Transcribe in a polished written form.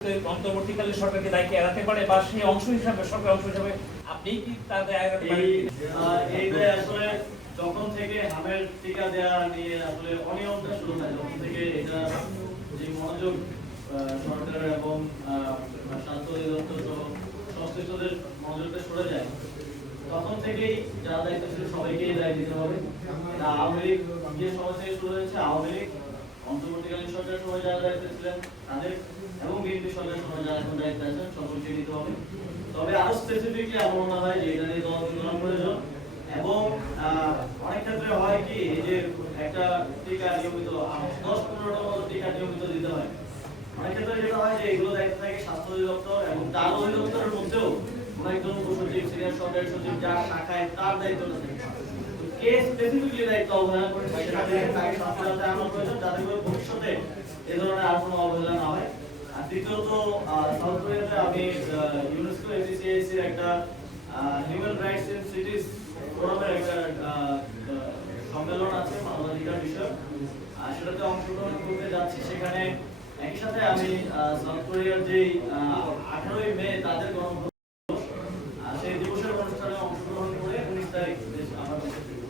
অন্তর্বর্তীকালীন সরকারকে দায়িত্ব এড়াতে পারে বা সেই অংশ হিসাবে সরকার অংশ হিসাবে আপনি কি তাদের এড়াতে পারেন? এই আসলে যখন থেকে হামের টিকা দেওয়া নিয়ে আসলে অনিয়মটা শুরু হয়, যখন থেকে এটা যে মনোযোগ সরকার এবং স্বাস্থ্য অধিদপ্তর সহ সংশ্লিষ্টদের মনোযোগটা সরে যায়, তখন থেকেই যারা দায়িত্ব ছিল সবাইকেই দায় দিতে হবে। এটা আওয়ামী লীগ যে সময় থেকে শুরু হয়েছে, আওয়ামী লীগ অন্তর্বর্তীকালীন সরকারের সময় যারা দায়িত্বে ছিলেন তাদের এবং বিএনপি সরকারের সময় যারা এখন দায়িত্বে আছেন সকলকে দিতে হবে। তবে আরো স্পেসিফিকলি আমার মনে হয় যে এটা নিয়ে তদন্ত প্রয়োজন এবং অনেক ক্ষেত্রে হয় কি এই যে একটা টিকা নিয়মিত 10-15টা মতো টিকা নিয়মিত দিতে হয়। অনেক ক্ষেত্রে যেটা হয় যে এগুলো দায়িত্ব থাকে স্বাস্থ্য অধিদপ্তর এবং তার অধিদপ্তরের মধ্যেও কোন একজন উপসচিব, সিনিয়র সরকারি সচিব যার শাখায় তার দায়িত্বটা থাকে, কে স্পেসিফিকলি দায়িত্ব অবহেলা করেছে সেটা তাকে শাস্তি আনার প্রয়োজন, যাতে করে ভবিষ্যতে এই ধরনের আর কোনো অবহেলা না হয়। আর দ্বিতীয়ত সাউথ কোরিয়াতে আমি ইউনেস্কো এফিসিএসি এর একটা হিউম্যান রাইটস ইন সিটিজ ফোরামের একটা সম্মেলন আছে মানবাধিকার বিষয়ক, সেটাতে অংশগ্রহণ করতে যাচ্ছি। সেখানে একই সাথে আমি সাউথ কোরিয়ার যে 18ই